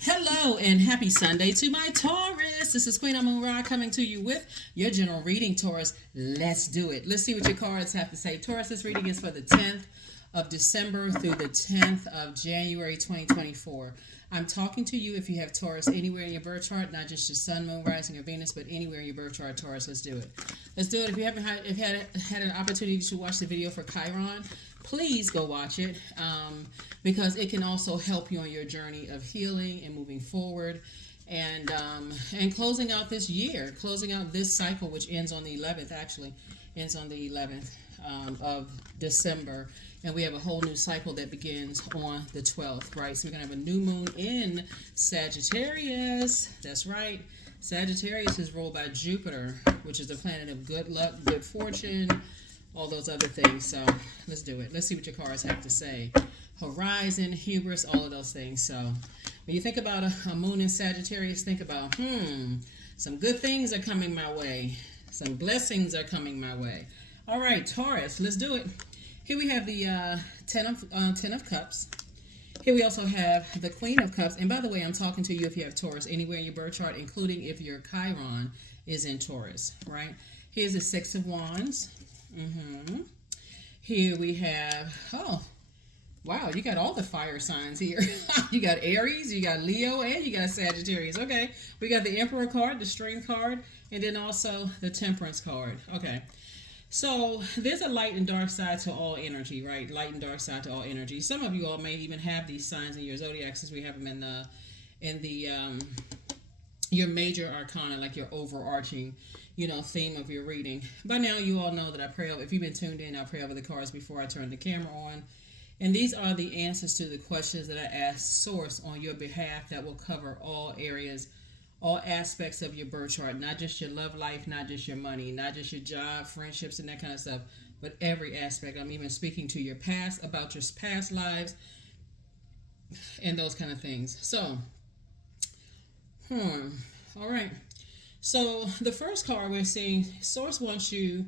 Hello and happy Sunday to my Taurus. This is Queen Amun Ra coming to you with your general reading, Taurus. Let's do it. Let's see what your cards have to say. Taurus, this reading is for the 10th of December through the 10th of January 2024. I'm talking to you if you have Taurus anywhere in your birth chart, not just your sun, moon, rising, or Venus, but anywhere in your birth chart, Taurus. Let's do it. Let's do it. If you haven't had an opportunity to watch the video for Chiron, please go watch it because it can also help you on your journey of healing and moving forward and closing out this year, closing out this cycle, which ends on the 11th, actually ends on the 11th of December. And we have a whole new cycle that begins on the 12th, right? So we're going to have a new moon in Sagittarius. That's right. Sagittarius is ruled by Jupiter, which is the planet of good luck, good fortune, all those other things. So let's do it. Let's see what your cards have to say. Horizon, hubris, all of those things. So when you think about a moon in Sagittarius, think about, some good things are coming my way. Some blessings are coming my way. All right, Taurus, let's do it. Here we have the Ten of Cups. Here we also have the Queen of Cups. And by the way, I'm talking to you if you have Taurus anywhere in your birth chart, including if your Chiron is in Taurus, right? Here's the Six of Wands. Here we have, wow, you got all the fire signs here. You got Aries, you got Leo, and you got Sagittarius. Okay, we got the Emperor card, the String card, and then also the Temperance card. Okay. So there's a light and dark side to all energy, right? Light and dark side to all energy. Some of you all may even have these signs in your zodiac, since we have them in the your major arcana, like your overarching, theme of your reading. By now, you all know that I pray over. If you've been tuned in, I pray over the cards before I turn the camera on, and these are the answers to the questions that I ask Source on your behalf that will cover all areas, all aspects of your birth chart, not just your love life, not just your money, not just your job, friendships, and that kind of stuff, but every aspect. I'm even speaking to your past, about your past lives, and those kind of things. So, all right. So the first card we're seeing, Source wants you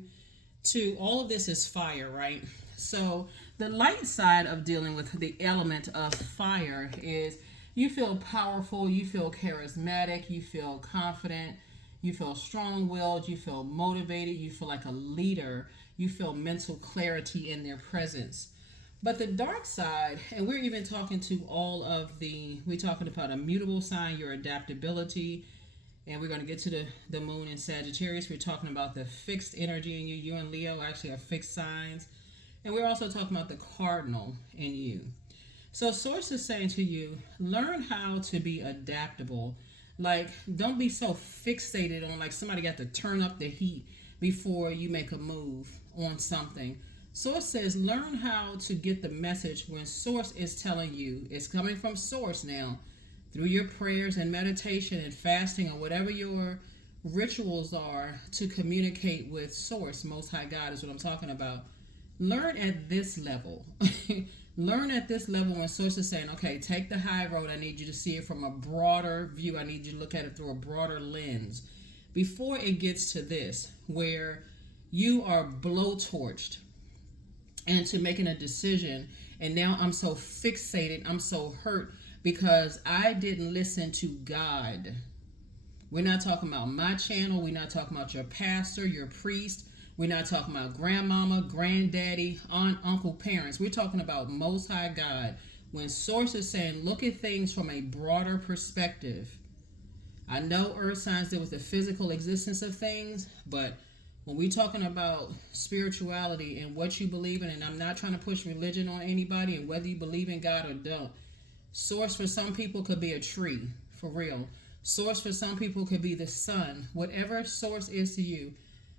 to, all of this is fire, right? So the light side of dealing with the element of fire is you feel powerful, you feel charismatic, you feel confident, you feel strong-willed, you feel motivated, you feel like a leader, you feel mental clarity in their presence. But the dark side, and we're even talking to we're talking about a mutable sign, your adaptability, and we're going to get to the moon in Sagittarius. We're talking about the fixed energy in you. You and Leo actually are fixed signs. And we're also talking about the cardinal in you. So Source is saying to you, learn how to be adaptable. Like, don't be so fixated on, like, somebody got to turn up the heat before you make a move on something. Source says, learn how to get the message when Source is telling you. It's coming from Source now, through your prayers and meditation and fasting or whatever your rituals are to communicate with Source. Most High God is what I'm talking about. Learn at this level. Learn at this level when Source is saying, okay, take the high road. I need you to see it from a broader view. I need you to look at it through a broader lens before it gets to this, where you are blowtorched into making a decision. And now I'm so fixated, I'm so hurt because I didn't listen to God. We're not talking about my channel. We're not talking about your pastor, your priest. We're not talking about grandmama, granddaddy, aunt, uncle, parents. We're talking about Most High God. When Source is saying, look at things from a broader perspective. I know earth signs deal with the physical existence of things, but when we're talking about spirituality and what you believe in, and I'm not trying to push religion on anybody and whether you believe in God or don't. Source for some people could be a tree, for real. Source for some people could be the sun. Whatever Source is to you,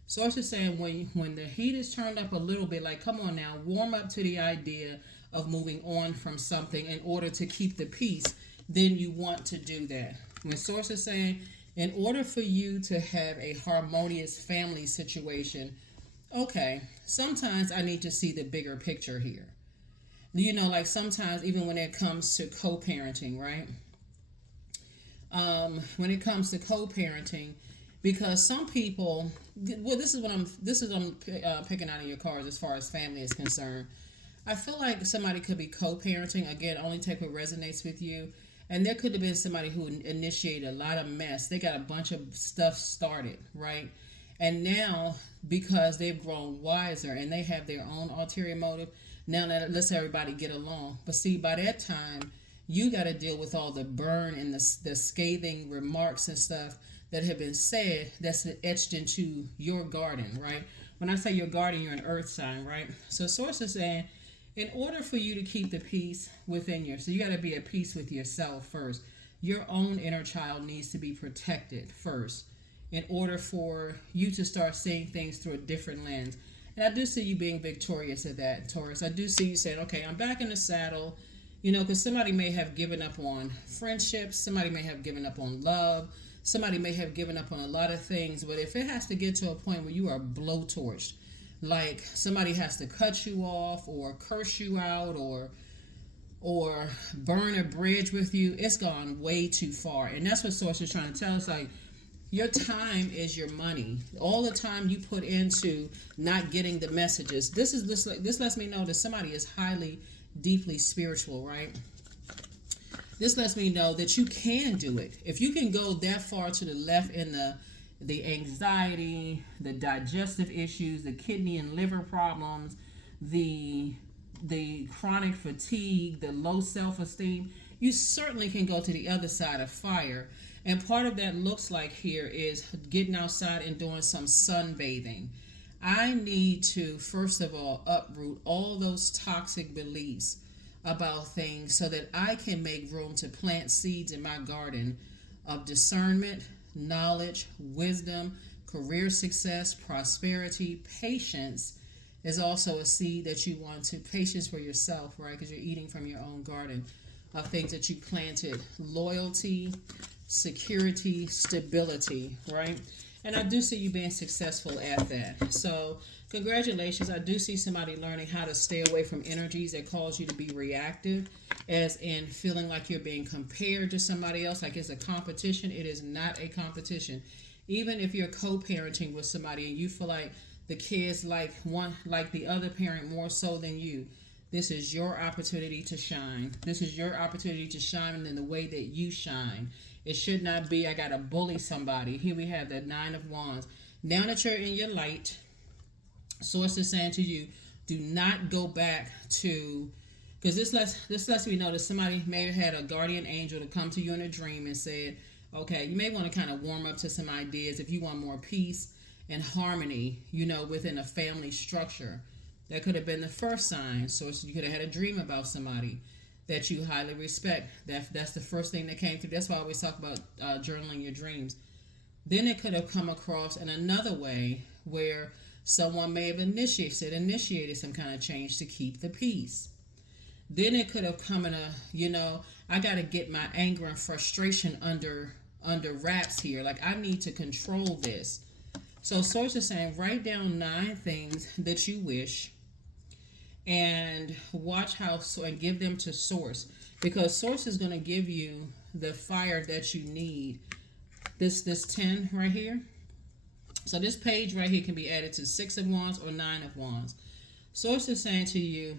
Source is saying when the heat is turned up a little bit, like, come on now, warm up to the idea of moving on from something in order to keep the peace, then you want to do that. When Source is saying, in order for you to have a harmonious family situation, okay, sometimes I need to see the bigger picture here. Like sometimes even when it comes to co-parenting, right? When it comes to co-parenting, because some people, well, this is what I'm picking out of your cards as far as family is concerned. I feel like somebody could be co-parenting. Again, only take what resonates with you. And there could have been somebody who initiated a lot of mess. They got a bunch of stuff started, right? And now, because they've grown wiser and they have their own ulterior motive, now let's everybody get along. But see, by that time, you got to deal with all the burn and the scathing remarks and stuff that have been said that's etched into your garden, right? When I say your garden, you're an earth sign, right? So Source is saying, in order for you to keep the peace within you, so you got to be at peace with yourself first. Your own inner child needs to be protected first in order for you to start seeing things through a different lens. And I do see you being victorious at that, Taurus. I do see you saying, okay, I'm back in the saddle, because somebody may have given up on friendships, somebody may have given up on love, somebody may have given up on a lot of things, but if it has to get to a point where you are blowtorched, like somebody has to cut you off or curse you out or burn a bridge with you, it's gone way too far. And that's what Source is trying to tell us. Like, your time is your money. All the time you put into not getting the messages. This lets me know that somebody is highly, deeply spiritual, right? This lets me know that you can do it. If you can go that far to the left in the anxiety, the digestive issues, the kidney and liver problems, the chronic fatigue, the low self-esteem, you certainly can go to the other side of fire. And part of that looks like here is getting outside and doing some sunbathing. I need to, first of all, uproot all those toxic beliefs about things so that I can make room to plant seeds in my garden of discernment, knowledge, wisdom, career success, prosperity. Patience is also a seed that you want to, patience for yourself, right? Because you're eating from your own garden of things that you planted. Loyalty, security, stability, right? And I do see you being successful at that. So congratulations. I do see somebody learning how to stay away from energies that cause you to be reactive, as in feeling like you're being compared to somebody else, like it's a competition. It is not a competition. Even if you're co-parenting with somebody and you feel like the kids like the other parent more so than you, this is your opportunity to shine. This is your opportunity to shine in the way that you shine. It should not be, I got to bully somebody. Here we have the Nine of Wands. Now that you're in your light, Source is saying to you, do not go back to, because this lets me know that somebody may have had a guardian angel to come to you in a dream and said, okay, you may want to kind of warm up to some ideas if you want more peace and harmony, within a family structure. That could have been the first sign. So you could have had a dream about somebody that you highly respect. That's the first thing that came through. That's why I always talk about journaling your dreams. Then it could have come across in another way where someone may have initiated some kind of change to keep the peace. Then it could have come in I got to get my anger and frustration under wraps here. Like, I need to control this. So Source is saying, write down 9 things that you wish and watch how, and give them to Source, because Source is going to give you the fire that you need. This 10 right here. So this page right here can be added to 6 of Wands or 9 of Wands. Source is saying to you,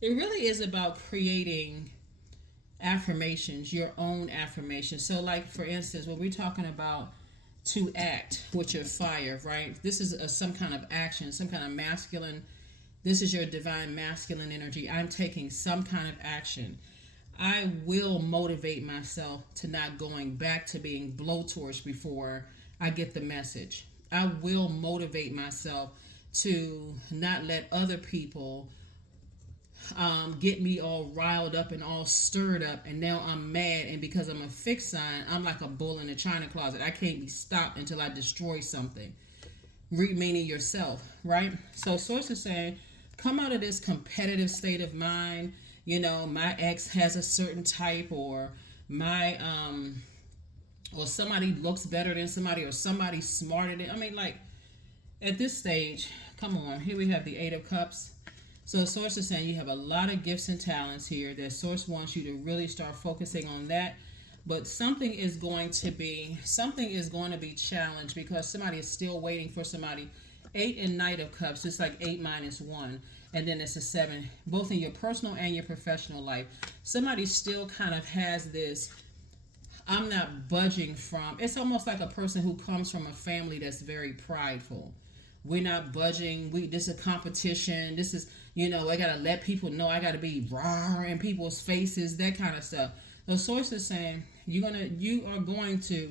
it really is about creating affirmations, your own affirmations. So like, for instance, when we're talking about to act with your fire, right? This is some kind of action, some kind of masculine. This is your divine masculine energy. I'm taking some kind of action. I will motivate myself to not going back to being blowtorch before I get the message. I will motivate myself to not let other people get me all riled up and all stirred up, and now I'm mad, and because I'm a fixed sign, I'm like a bull in a china closet. I can't be stopped until I destroy something. Meaning yourself, right? So Source is saying, come out of this competitive state of mind. My ex has a certain type, or my or somebody looks better than somebody, or somebody smarter than. At this stage, come on. Here we have the 8 of Cups. So Source is saying you have a lot of gifts and talents here that Source wants you to really start focusing on that. But something is going to be challenged because somebody is still waiting for somebody. 8 and Knight of Cups, it's like 8 minus 1. And then it's a 7, both in your personal and your professional life. Somebody still kind of has this, I'm not budging from. It's almost like a person who comes from a family that's very prideful. We're not budging. This is a competition. This is, I gotta let people know. I gotta be raw in people's faces. That kind of stuff. The source is saying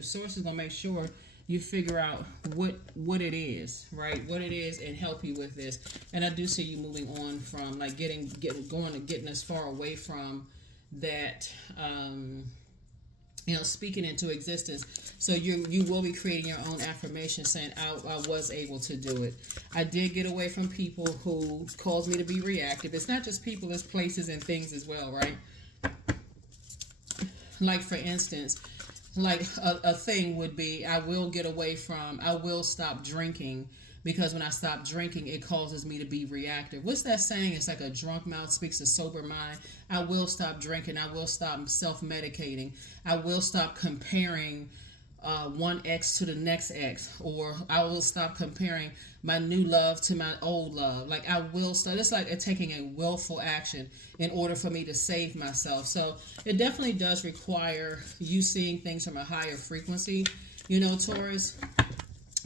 source is gonna make sure you figure out what it is, right? What it is, and help you with this. And I do see you moving on from like getting as far away from that. Speaking into existence. So you will be creating your own affirmation saying, I was able to do it. I did get away from people who caused me to be reactive. It's not just people, it's places and things as well, right? Like, for instance, like a thing would be, I will stop drinking, because when I stop drinking, it causes me to be reactive. What's that saying? It's like a drunk mouth speaks a sober mind. I will stop drinking. I will stop self-medicating. I will stop comparing one ex to the next ex, or I will stop comparing my new love to my old love. Like, I will start. It's like taking a willful action in order for me to save myself. So it definitely does require you seeing things from a higher frequency. Taurus,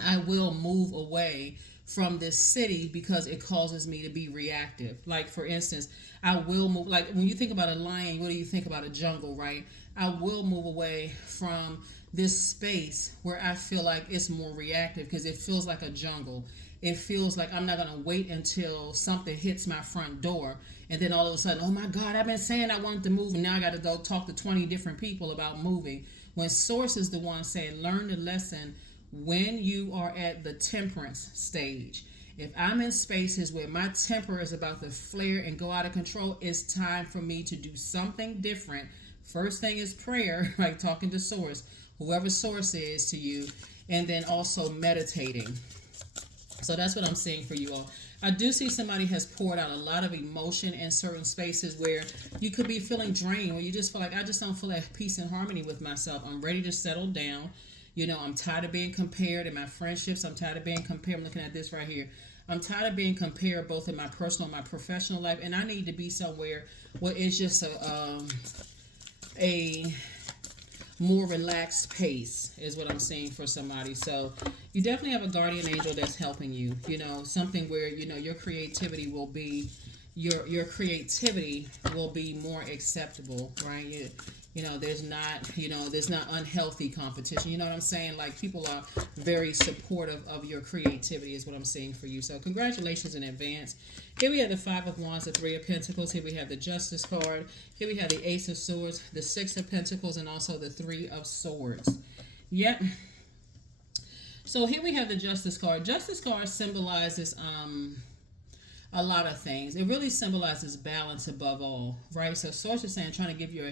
I will move away from this city because it causes me to be reactive. Like, for instance, I will move, like when you think about a lion, what do you think about a jungle, right? I will move away from this space where I feel like it's more reactive, because it feels like a jungle. It feels like I'm not going to wait until something hits my front door, and then all of a sudden, oh my God, I've been saying I wanted to move, and now I got to go talk to 20 different people about moving. When Source is the one saying, learn the lesson when you are at the temperance stage. If I'm in spaces where my temper is about to flare and go out of control, it's time for me to do something different. First thing is prayer, like talking to Source, whoever Source is to you, and then also meditating. So that's what I'm seeing for you all. I do see somebody has poured out a lot of emotion in certain spaces where you could be feeling drained, where you just feel like, I just don't feel like peace and harmony with myself. I'm ready to settle down. I'm tired of being compared in my friendships. I'm tired of being compared. I'm looking at this right here. I'm tired of being compared both in my personal and my professional life. And I need to be somewhere where it's just a more relaxed pace is what I'm seeing for somebody. So you definitely have a guardian angel that's helping you. Something where, your creativity will be, your creativity will be more acceptable, right? There's not unhealthy competition. You know what I'm saying? Like, people are very supportive of your creativity is what I'm seeing for you. So congratulations in advance. Here we have the 5 of Wands, the 3 of Pentacles. Here we have the Justice card. Here we have the Ace of Swords, the 6 of Pentacles, and also the 3 of Swords. Yep. So here we have the Justice card. Justice card symbolizes a lot of things. It really symbolizes balance above all, right? So Source is saying, trying to give you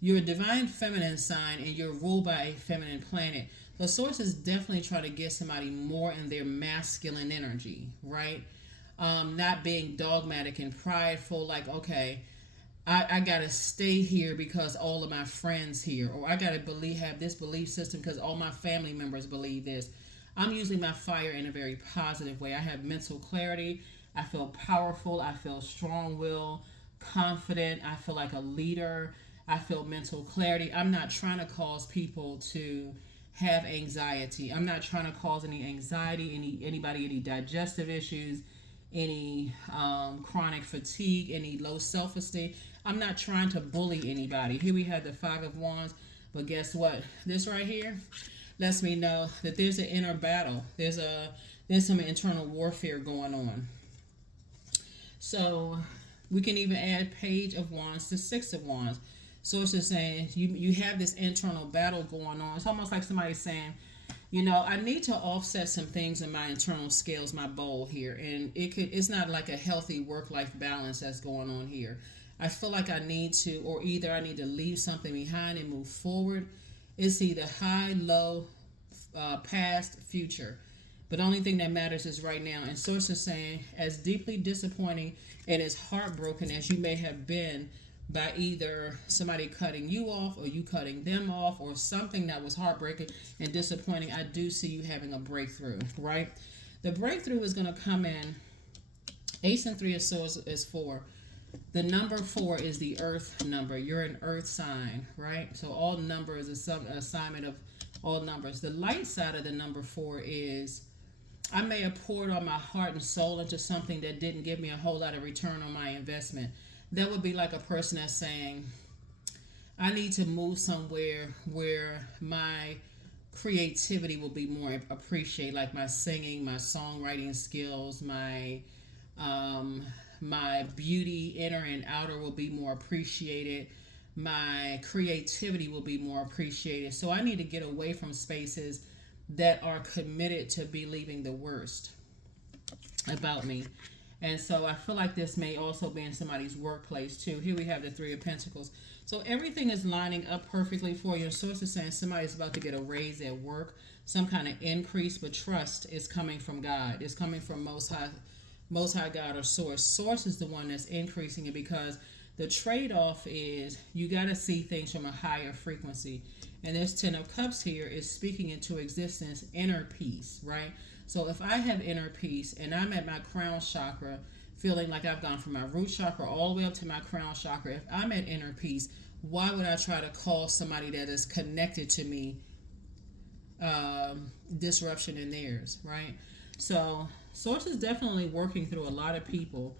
you're a divine feminine sign, and you're ruled by a feminine planet. So Source is definitely trying to get somebody more in their masculine energy, right? Not being dogmatic and prideful, like, okay, I gotta stay here because all of my friends here, or I gotta have this belief system because all my family members believe this. I'm using my fire in a very positive way. I have mental clarity. I feel powerful. I feel strong-willed, confident. I feel like a leader. I feel mental clarity. I'm not trying to cause people to have anxiety. I'm not trying to cause any anxiety, anybody any digestive issues, any chronic fatigue, any low self-esteem. I'm not trying to bully anybody. Here we have the 5 of Wands, but guess what? This right here lets me know that there's an inner battle. There's some internal warfare going on. So we can even add Page of Wands to 6 of Wands. Source is saying you have this internal battle going on. It's almost like somebody saying, I need to offset some things in my internal scales, my bowl here. And it's not like a healthy work-life balance that's going on here. I feel like I need to, or either I need to leave something behind and move forward. It's either high, low, past, future. But the only thing that matters is right now. And Source is saying, as deeply disappointing and as heartbroken as you may have been by either somebody cutting you off or you cutting them off or something that was heartbreaking and disappointing, I do see you having a breakthrough, right? The breakthrough is going to come in Ace and Three of Swords is 4. The number 4 is the earth number. You're an earth sign, right? So all numbers is some assignment of all numbers. The light side of the number 4 is I may have poured all my heart and soul into something that didn't give me a whole lot of return on my investment. That would be like a person that's saying, I need to move somewhere where my creativity will be more appreciated, like my singing, my songwriting skills, um, my beauty, inner and outer, will be more appreciated. My creativity will be more appreciated. So I need to get away from spaces that are committed to believing the worst about me. And so I feel like this may also be in somebody's workplace too. Here we have the Three of Pentacles. So everything is lining up perfectly for you. Source is saying somebody's about to get a raise at work, some kind of increase, but trust is coming from God. It's coming from Most High God or Source. Source is the one that's increasing it, because the trade-off is you got to see things from a higher frequency. And this Ten of Cups here is speaking into existence inner peace, right? So if I have inner peace and I'm at my crown chakra, feeling like I've gone from my root chakra all the way up to my crown chakra, if I'm at inner peace, why would I try to cause somebody that is connected to me disruption in theirs, right? So Source is definitely working through a lot of people,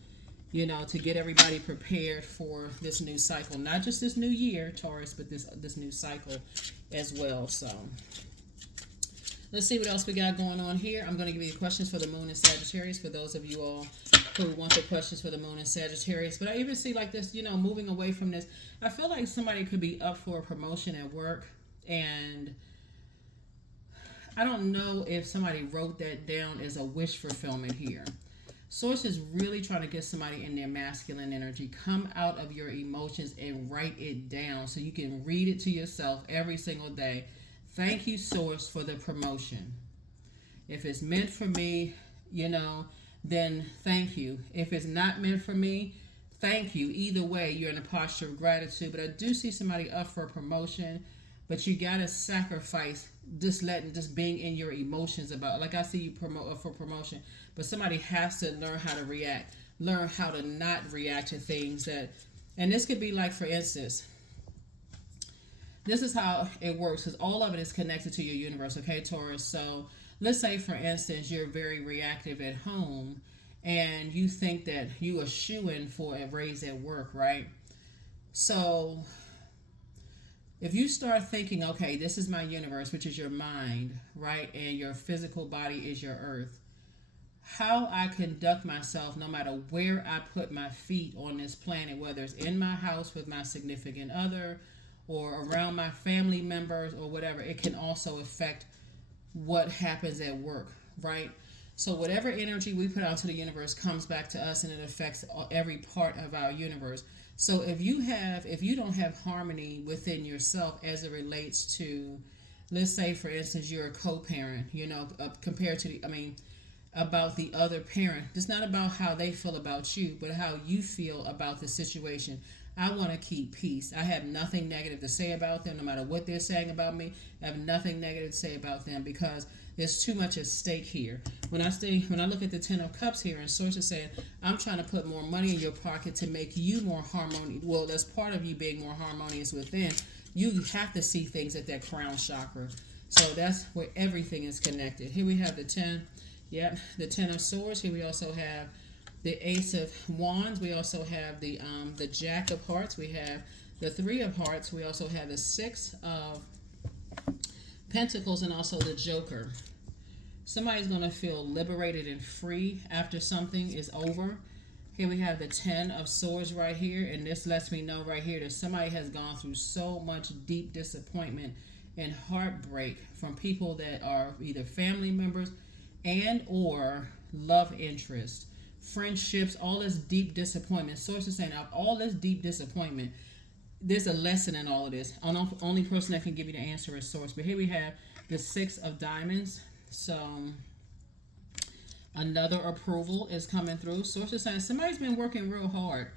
to get everybody prepared for this new cycle. Not just this new year, Taurus, but this new cycle as well. So let's see what else we got going on here. I'm going to give you the questions for the Moon and Sagittarius for those of you all who want the questions for the Moon and Sagittarius. But I even see like this, moving away from this. I feel like somebody could be up for a promotion at work, and I don't know if somebody wrote that down as a wish fulfillment here. Source is really trying to get somebody in their masculine energy. Come out of your emotions and write it down so you can read it to yourself every single day. Thank you, Source, for the promotion. If it's meant for me, then thank you. If it's not meant for me, thank you. Either way, you're in a posture of gratitude. But I do see somebody up for a promotion, but you got to sacrifice just being in your emotions about, like I see you for promotion, but somebody has to learn how to react, learn how to not react to things and this could be like, for instance, this is how it works, because all of it is connected to your universe, okay, Taurus? So let's say, for instance, you're very reactive at home and you think that you are shoo-in for a raise at work, right? So if you start thinking, okay, this is my universe, which is your mind, right? And your physical body is your earth. How I conduct myself, no matter where I put my feet on this planet, whether it's in my house with my significant other or around my family members or whatever, it can also affect what happens at work, right? So whatever energy we put out to the universe comes back to us, and it affects every part of our universe. So if you don't have harmony within yourself as it relates to, let's say, for instance, you're a co-parent, compared to about the other parent. It's not about how they feel about you, but how you feel about the situation. I want to keep peace. I have nothing negative to say about them, no matter what they're saying about me. I have nothing negative to say about them, because there's too much at stake here. When I look at the Ten of Cups here, and Source is saying, I'm trying to put more money in your pocket to make you more harmonious. Well, that's part of you being more harmonious within. You have to see things at that crown chakra. So that's where everything is connected. Here we have the 10. Yep, the 10 of Swords. Here we also have the Ace of Wands. We also have the Jack of Hearts. We have the 3 of Hearts. We also have the 6 of Pentacles, and also the Joker. Somebody's going to feel liberated and free after something is over. Here we have the 10 of Swords right here, and this lets me know right here that somebody has gone through so much deep disappointment and heartbreak from people that are either family members and or love interest, friendships, all this deep disappointment. Source is saying, all this deep disappointment, there's a lesson in all of this. Only person that can give you the answer is Source. But here we have the 6 of Diamonds. So another approval is coming through. Source is saying somebody's been working real hard.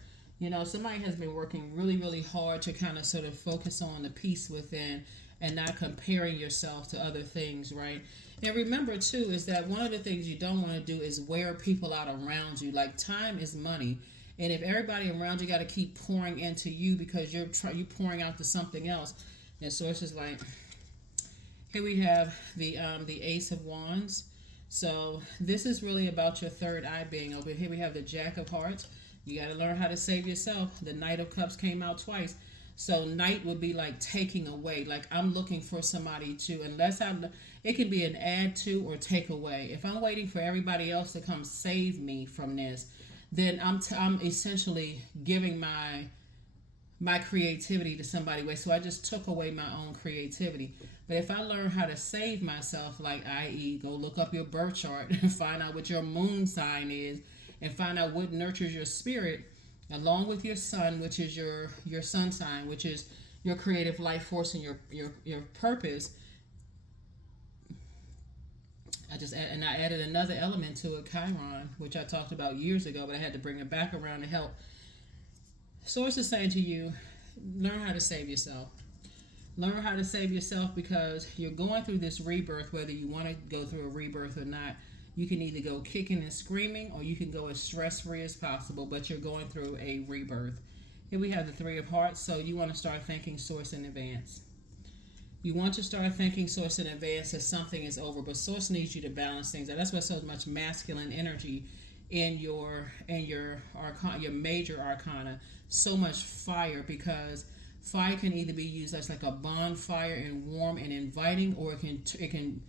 Somebody has been working really, really hard to kind of sort of focus on the peace within and not comparing yourself to other things, right? And remember, too, is that one of the things you don't want to do is wear people out around you. Like, time is money. And if everybody around you got to keep pouring into you because you're pouring out to something else, and so it's just like, here we have the Ace of Wands. So this is really about your third eye being open. Here we have the Jack of Hearts. You got to learn how to save yourself. The Knight of Cups came out twice. So Knight would be like taking away. Like, I'm looking for somebody to, it can be an add to or take away. If I'm waiting for everybody else to come save me from this, then I'm essentially giving my creativity to somebody away. So I just took away my own creativity. But if I learn how to save myself, like, i.e., go look up your birth chart and find out what your moon sign is, and find out what nurtures your spirit, along with your sun, which is your sun sign, which is your creative life force and your purpose. I added another element to it, Chiron, which I talked about years ago, but I had to bring it back around to help. Source is saying to you, learn how to save yourself. Learn how to save yourself because you're going through this rebirth, whether you want to go through a rebirth or not. You can either go kicking and screaming or you can go as stress-free as possible, but you're going through a rebirth. Here we have the Three of Hearts, so you want to start thanking Source in advance. You want to start thanking Source in advance as something is over, but Source needs you to balance things. That's why so much masculine energy in your major arcana. So much fire, because fire can either be used as like a bonfire and warm and inviting, or it can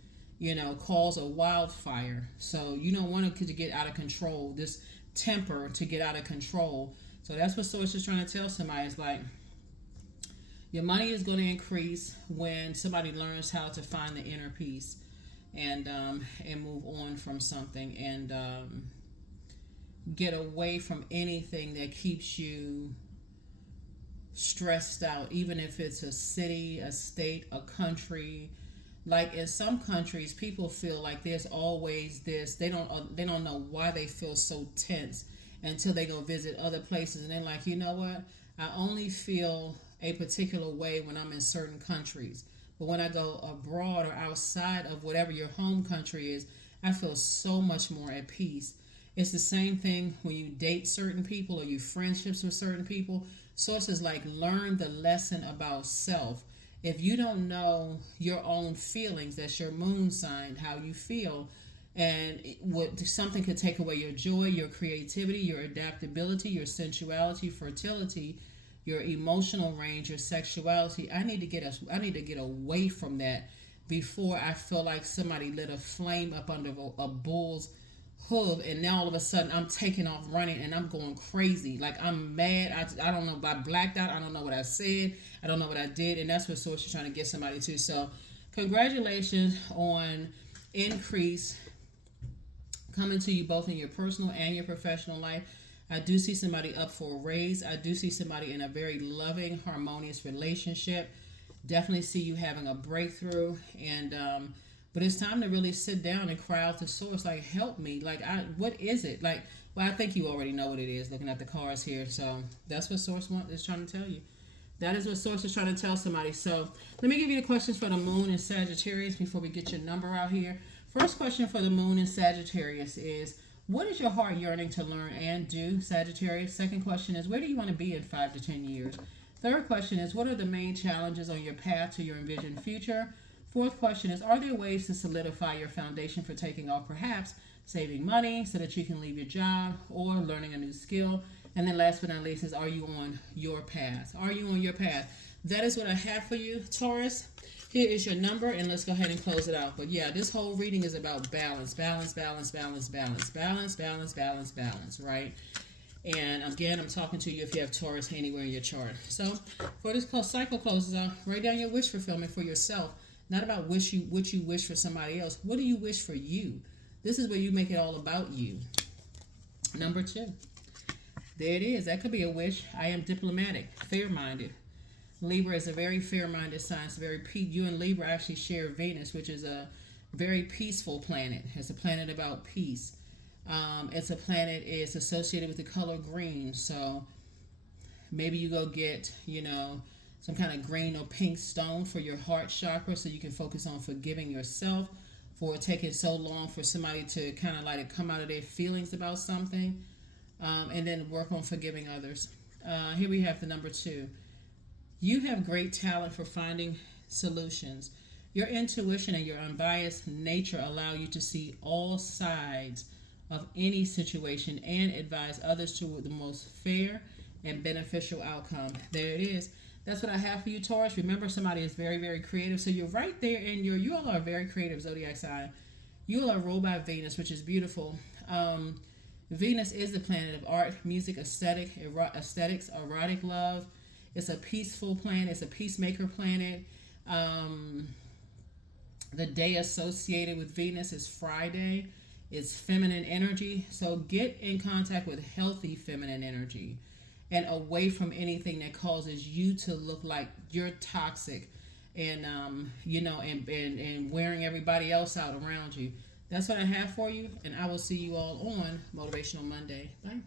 cause a wildfire. So you don't want it to get out of control, this temper to get out of control. So that's what Source is trying to tell somebody. It's like, your money is going to increase when somebody learns how to find the inner peace and move on from something and get away from anything that keeps you stressed out, even if it's a city, a state, a country. Like, in some countries, people feel like there's always this. They don't know why they feel so tense until they go visit other places, and they're like, you know what? I only feel a particular way when I'm in certain countries, but when I go abroad or outside of whatever your home country is, I feel so much more at peace. It's the same thing when you date certain people or you friendships with certain people. Sources like, learn the lesson about self. If you don't know your own feelings, that's your moon sign, how you feel, and something could take away your joy, your creativity, your adaptability, your sensuality, fertility, your emotional range, your sexuality. I need to get away from that before I feel like somebody lit a flame up under a bull's hoof, and now all of a sudden I'm taking off running and I'm going crazy. Like, I'm mad. I don't know. I blacked out. I don't know what I said. I don't know what I did. And that's what Source is trying to get somebody to. So congratulations on increase coming to you both in your personal and your professional life. I do see somebody up for a raise. I do see somebody in a very loving, harmonious relationship. Definitely see you having a breakthrough. And but it's time to really sit down and cry out to Source, like, help me. Like, what is it? Like, well, I think you already know what it is looking at the cards here. So that's what Source is trying to tell you. That is what Source is trying to tell somebody. So let me give you the questions for the Moon and Sagittarius before we get your number out here. First question for the Moon and Sagittarius is, what is your heart yearning to learn and do, Sagittarius? Second question is, where do you want to be in 5 to 10 years? Third question is, what are the main challenges on your path to your envisioned future? Fourth question is, are there ways to solidify your foundation for taking off, perhaps saving money so that you can leave your job or learning a new skill? And then last but not least is, are you on your path? Are you on your path? That is what I have for you, Taurus. Here is your number, and let's go ahead and close it out. But yeah, this whole reading is about balance, balance, balance, balance, balance, balance, balance, balance, balance, right? And again, I'm talking to you if you have Taurus anywhere in your chart. So for this cycle closes out, write down your wish fulfillment for yourself. Not about what you wish for somebody else. What do you wish for you? This is where you make it all about you. Number 2. There it is. That could be a wish. I am diplomatic, fair-minded. Libra is a very fair-minded sign. It's you and Libra actually share Venus, which is a very peaceful planet. It's a planet about peace. It's associated with the color green. So Maybe you go get, some kind of green or pink stone for your heart chakra so you can focus on forgiving yourself for taking so long for somebody to kind of like come out of their feelings about something, and then work on forgiving others. Here we have the number 2. You have great talent for finding solutions. Your intuition and your unbiased nature allow you to see all sides of any situation and advise others toward the most fair and beneficial outcome. There it is. That's what I have for you, Taurus. Remember, somebody is very, very creative. So you're right there in you all are a very creative zodiac sign. You all are ruled by Venus, which is beautiful. Venus is the planet of art, music, aesthetics, erotic love. It's a peaceful planet. It's a peacemaker planet. The day associated with Venus is Friday. It's feminine energy. So get in contact with healthy feminine energy and away from anything that causes you to look like you're toxic and and wearing everybody else out around you. That's what I have for you, and I will see you all on Motivational Monday. Bye.